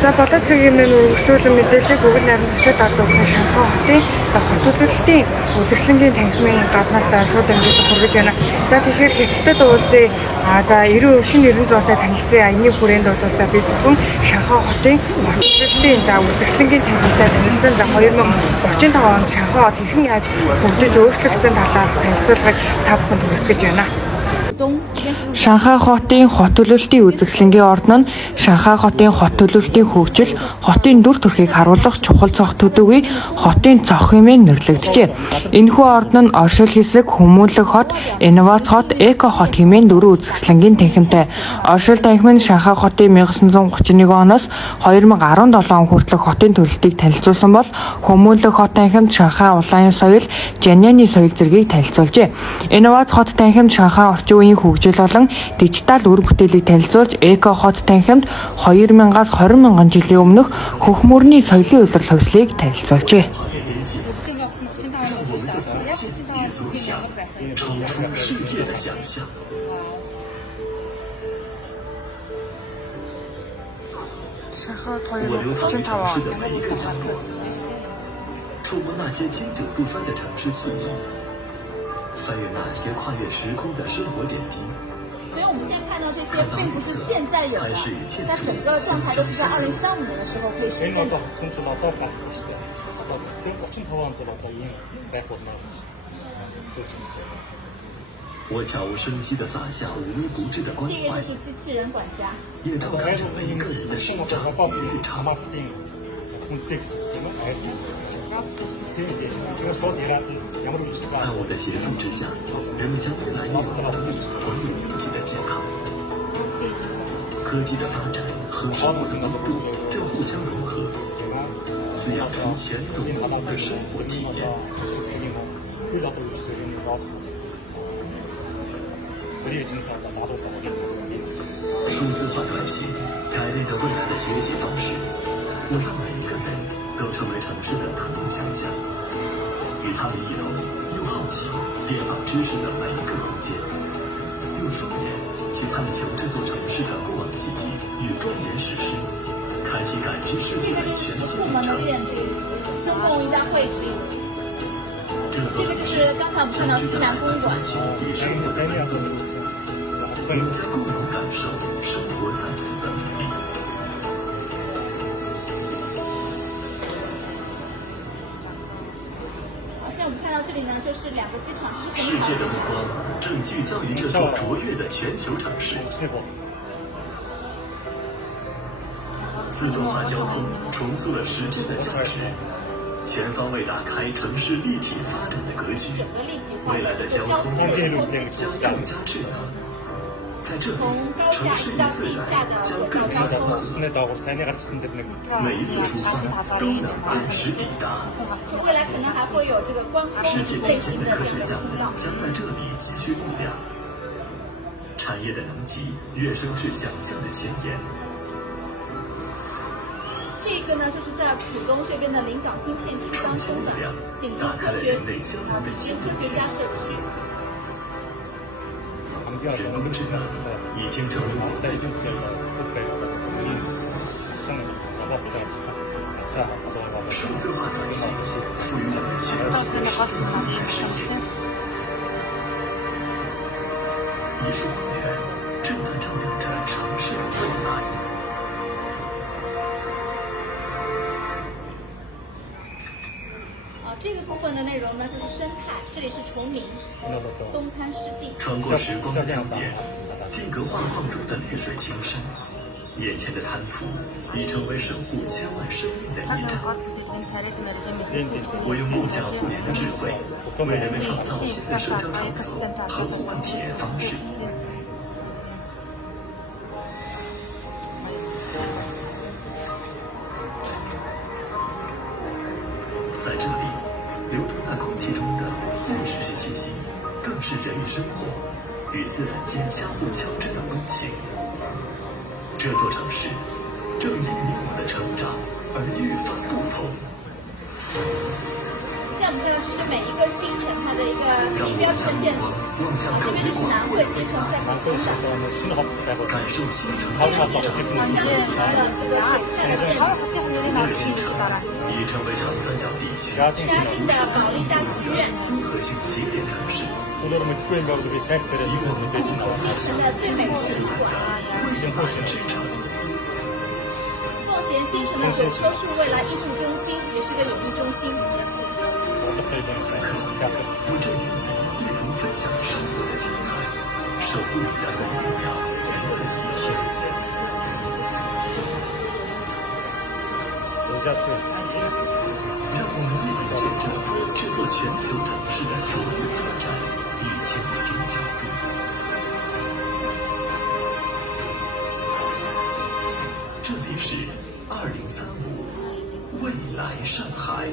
За болоод цагийн өргөжлүүлэн мэдээллийг бүгд найрамдчид алдуулсан Шанхай хотын хот төлөвлөлтийн үзэсгэлэнгийн танхимын гаднаас шууд дамжуулан хүргэж байна. За тэгэхээр Хятадд уулзъя. За 90 шинэ 900-тай танилцсан аяны хүрээнд бол за бид бүхэн Шанхай хотын хот төлөвлөлтийн үзэсгэлэнгийн танхимтай танилцсан. За 2035 онд Шанхай хот хэрхэн яаж хөгжиж өөрчлөгдсөн талаар танилцуулгыг та бүхэнд хүргэх гэж байна. Шанхай хотын хот төлөвлөлтийн үзэсгэлэнгийн ордон нь Шанхай хотын хот төлөвлөлтийн хөгжил, хотын дүр төрхийг харуулах чухал цог төдийгүй хотын цог хэмээн нэрлэгджээ. Энэхүү ордон нь оршил хэсэг, хүмүүнлэг хот, инновац хот, эко хот хэмээн дөрвөн үзэсгэлэнгийн танхимтай. Оршил танхим нь Шанхай хотын 1931 оноос 2017 он хүртэлх хотын төлөвлөлтийг танилцуулсан бол хүмүүнлэг хот танхимд Шанхай улаан соёл, Жаньяны соёл зэргийг танилцуулжээ. Инновац хот танхимд Шанхай орчин үеийн хөгжил болон дижитал үр бүтээлийг танилцуулж, эко хот танхимд 2000-аас 20,000 жилийн өмнөх хөх мөрний соёлын улирал хувьслыг танилцуулжээ.所以我们现在看到这些，并不是现在有的，那整个状态都是在2035年的时候可以实现的。我悄无声息地撒下无微不至的关怀，这个就是机器人管家，也照看着每一个人的生长与日常。在我的协助之下，人们将越来越管理自己的健康。科技的发展和生活的温度正互相融合，滋养出前所未有的生活体验。数字化转型改变着未来的学习方式，我让每一个人都成为城市的特动想象，与他们一同用好奇猎访知识的每一个空间，用双眼去探求这座城市的过往记忆与庄严史诗，开启感知世界的全新旅程。中共一大会址。这个就是刚才我们看到西南公馆。与生活的联动，我们将共同感受生活在此的美丽。现在我们看到这里呢，就是两个机场，世界的目光正聚焦于这座卓越的全球城市。自动化交通重塑了时间的价值，全方位打开城市立体发展的格局。未来的交通将更加智能，在这里，城市与自然将更加融合。每一次出发都能按时抵达。未来可能还会有这个观光世界顶尖的科学家们将在这里积蓄力量，产业的能级跃升至想象的前沿。这个呢，就是在浦东这边的临港新片区当中的顶尖科学家社区。人工智能已经成为我们的数字化转型赋予我们全新的生命力实验。一束光源正在照亮着城市的未来。这个部分的内容呢，就是生态，这里是崇明东滩湿地。穿过时光的经典，定格化矿主的绿水青山，眼前的滩涂已成为守护千万生命的驿站。我用共享互联的智慧，为人们创造新的社交场所和互动体验方式。在这里，流通在空气中的不只是气息，更是人与生活与自然间相互交织的温情。这座城市正因你我的成长而愈发不同。像我们看到，这是每一个新城它的一个地标次的建立。望向这更为边就是南广阔的汇新城在未来，普通的，感受新城的成长。这是它的这个水下的建筑。为了新城已成为长三角地区全新的保利大剧院，综合性节点城市，一个共同新城的最美博物馆。未来之城。奉贤新城的9棵树未来艺术中心也是个演艺中心。此刻，我这里一同分享生活的精彩，守护你的每一秒，你的一切。让我们一同见证这座全球城市的卓越发展与前行脚步。这里是2035未来上海。